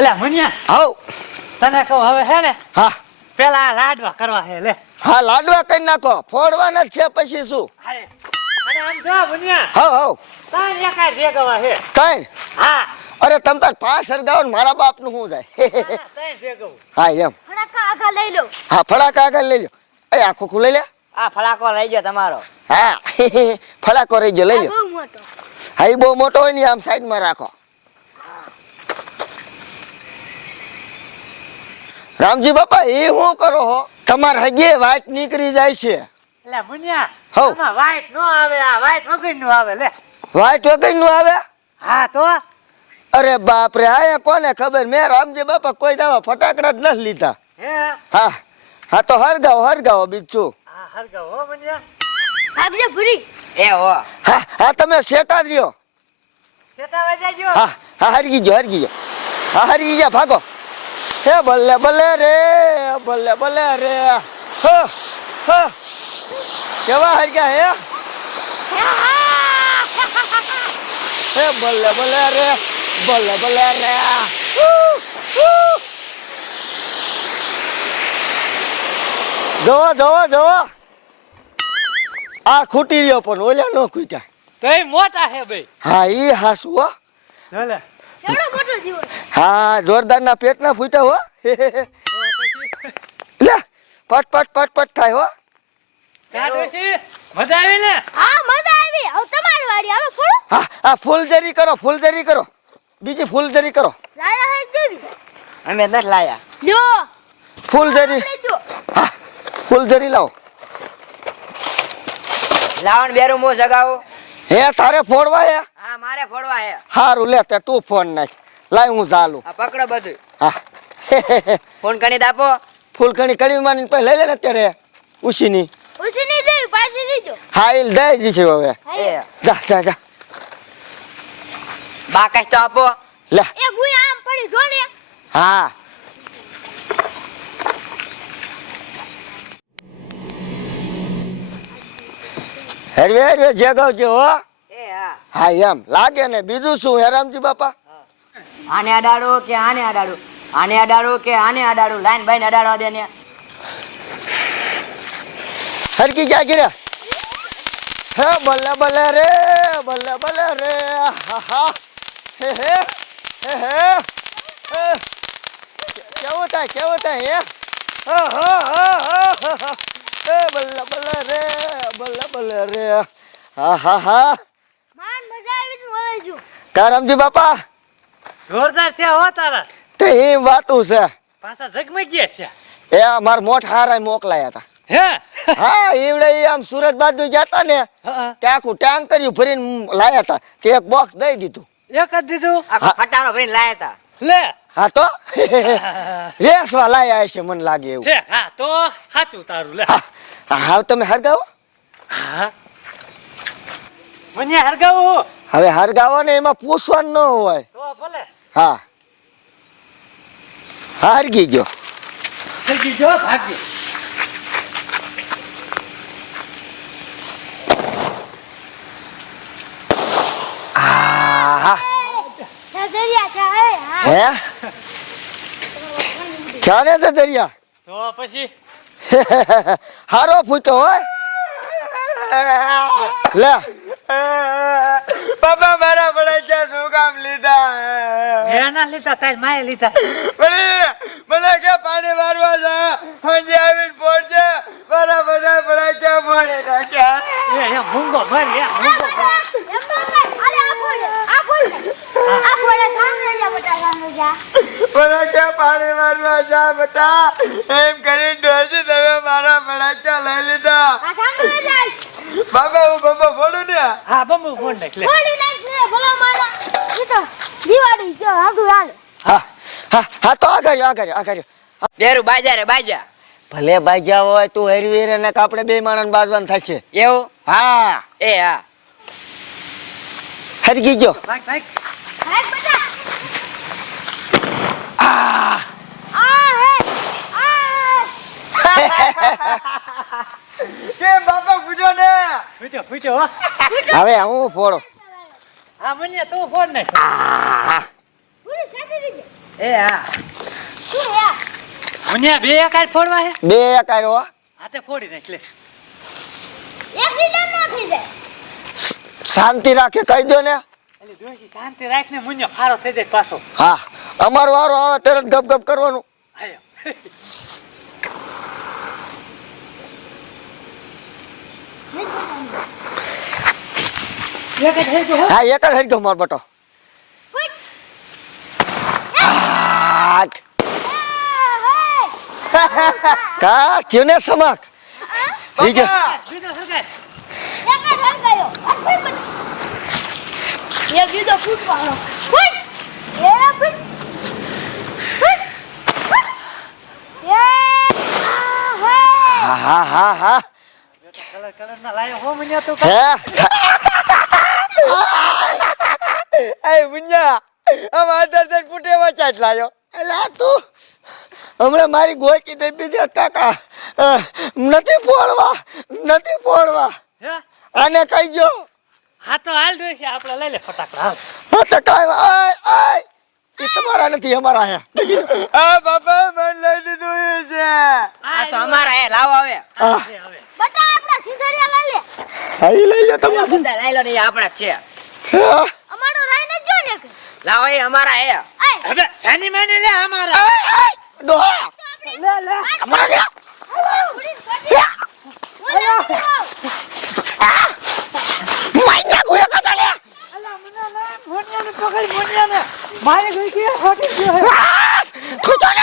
એટલે મુનિયા. હાઉ તને કહું હવે હે ને હા. પેલા લાડવા કરવા હે લે. હા લાડવા કરી નાખો. ફોડવાના છે પછી શું. અને આમ જો મુનિયા. હાઉ હાઉ તાન એકાય ભેગવા હે? કઈ હા. અરે તમ તાર પાંચ સરગાવો ને મારા બાપનું શું જાય? હા, ભેગવું. હા એમ. ફટાકા આખા લઈ લો. હા ફળાકા આગળ લઈ લો. એ આખું ખુલે લે. આ ફલાકો લઈ ગયો તમારો. હા ફળાકો રહી ગયો લઈ લો. હા એ બહુ મોટો હોય ને આમ સાઈડમાં રાખો. રામજી બાપા એ શું કરો હો? તમારે હગે વાત નીકળી જાય છે. એટલે મુનિયા હો વાઈટ નો આવે આ વાઈટ વગરનું આવે લે. વાટ વગરનું આવે? હા તો? અરે બાપ રે આ કોને ખબર? મેં રામજી બાપા કોઈ દાવા ફટાકડા જ નથી લીધા. હા? હા તો હરગાવો હરગાવો બીજું. હા હરગા હો મુનિયા. ભાગજે ભૂરી. એ હો. હા હા તમે શેટા જ રહ્યો. શેતાવા જાજો હા હા હરગી ગયો હરગી ગયો. હા હરગી ગયા ભાગો. હે ભલે ભલે રે ભલે ભલે રે. હ કેવા હરગ્યા હે? હે ભલે ભલે રે ભલે ભલે રે. જોવો જોવો જોવો આ ખૂટી રહ્યો પણ ઓલા નો ખૂટ્યા. તોય મોટા હે ભાઈ. હા ઈ હાસુ હો. ચાલે. કેવડો જોરદાર ના હા જોરદારના પેટના ફૂટા હો. લે પટ પટ પટ પટ થાય હો. મજા આવી ને? હા મજા આવી. હવે તમારી વાડી. હાલો ફૂલ. હા હા કરો ફૂલઝરી કરો. બીજી કરો. લાયા હે દેવી અમે નથી લાયા. લ્યો જો. હા ફૂલઝરી લાવો. લાવણ બેરું મો જગાવો. હે તારે ફોડવા હે હા. મારે ફોડવા હે. હારું લે તે તું ફોન નાખ. લાય હું ઝાલું. આ પકડો બધું. હા. ફોન કણી દાપો. ફૂલકણી કણી માની પછી લઈ લે ને અત્યારે ઉશીની ઉસી દે પાછી દીજો. હા એ દઈ દીધી હવે. જા જા જા. બાકસ તો આપો. લે. એ ભૂઈ આમ પડી જો ને. હા. હેરવે હેરવે જગાવજો હો. હા એમ. લાગે ને. બીજું શું? હેરામજી બાપા? આને અડાડો કે આને અડાડો? આને અડાડો કે આને અડાડો? લાઈન બાઈન અડાડવા દે ને. હરકી ક્યાં ગીર્યા હે બલ્લે બલ્લે રે બલ્લે બલ્લે રે. હા હા. હે. કેવું થાય કેવું થાય હે હા હા હા હા હા. હા. બલ્લે બલ્લે રે બલ્લે બલ્લે રે. હા હા હા માન મજા આવી ને વળાઈ જો કારામજી બાપા જોરદાર છે હો તારા. તે એમ વાતું છે. પાછા ઝગમગી છે. એ અમાર મોઠ હારા મોકલાયા હતા. હે? હા એવડે આમ સુરત બાજુ જતા ને ત્યાં આખું ટેન્ક કર્યું ભરીને લાયા હતા. તે એક બોક્સ દઈ દીધું. એક જ દીધું? આખો ફટારો ભરીને લાયા હતા. લે. હા તો? વેસવા લાયા છે મને લાગે એવું. હા તો સાચું તારું લે. હા હા તમે હરગાવો. હા. મને હરગાવું હવે હરગાવાને એમાં પૂછવાનું ન હોય. હા હા. હરગી ગયો. હે ચાલે તો દરિયા તો પછી? હારો ફૂટો હોય. લે. બાપા મારા પડાચ્યા શું કામ લીધા મેં લીધા તાર માએ લીધા. મને મને કે પાણી મારવા જા હજી આવીને પહોંચે મારા બધા પડાચ્યા મળે નાખ્યા. એ એ મૂંગો ભર એ મૂંગો પાણી મારવા જા બેટા. એમ કરીને ડોસી તમે મારા પડાચ્યા લઈ લીધા. બાબા હું બાબા બોલું ને. હા બમ્બુ ફોન નાખ લે. ફોડી નાખ ને ભલા મારા. એ તો દિવાળી જો આગળ હાલે. હા હા હા તો આગળ આગળ આગળ બેરું બાજા રે બાજા. ભલે ભાઈ જ્યાં હોય તું હેરવી રે ને આપણે બે માણસ બાજવાન થશે એવું? હા. એ હા. હરગી ગયો હાય બટા આ આ હે આ હે કે બાપા પૂછો ને હવે હું ફોડો? હા મને તું ફોડ દીજે એ હા શું બે એકાર ફોડવા હે? બે કાઢો હો. હાથે ફોડી નાખ લે. એક્સિડન્ટ ન થઈ જાય શાંતિ રાખે કહી દો ને. એટલે ડોશી શાંતિ રાખને મુનિયો ફારો થઈ જાય પાછો. હા અમારો વારો આવે તરત ગપ ગપ કરવાનું. આયો હો. એક જ હરજો મારો બટો. કા થયું ને સમક? બીજો ગયો. એ બીજો ફૂટ. એ ફૂટ. ફૂટ. ફૂટ. એ આ હે હા. હા હા હા. કલર કલર ના લાયો હો મુનિયા તું હે. એ મુન્યા આમ આધાર સાઈડ ફૂટે વચાટ લાયો. એલા તું હમણાં મારી ગોચી દઈ બીજા કાકા. નથી પોળવા નથી પોળવા આને કહી જો હા તો હાલ ડોશી આપણે લઈ લે ફટાકડા. હા તો કાંઈ આય આય. એ તમારા નથી અમારા હે. આ બાપા મને લઈ દીધું છે. આ તો અમારા હે લાવ હવે આ છે હવે બટા આપણા સિંધરિયા લઈ લે હા ઈ લઈ લો તમે બધા લઈ લો ને આપણા છે. અમારો રાય ને જો ને લાવો એ અમારા હે હવે જાની માની લે અમારા? ડોહા. લે લે. અમારા લે. મારી ગઈ કે ખોટી ગયો લે.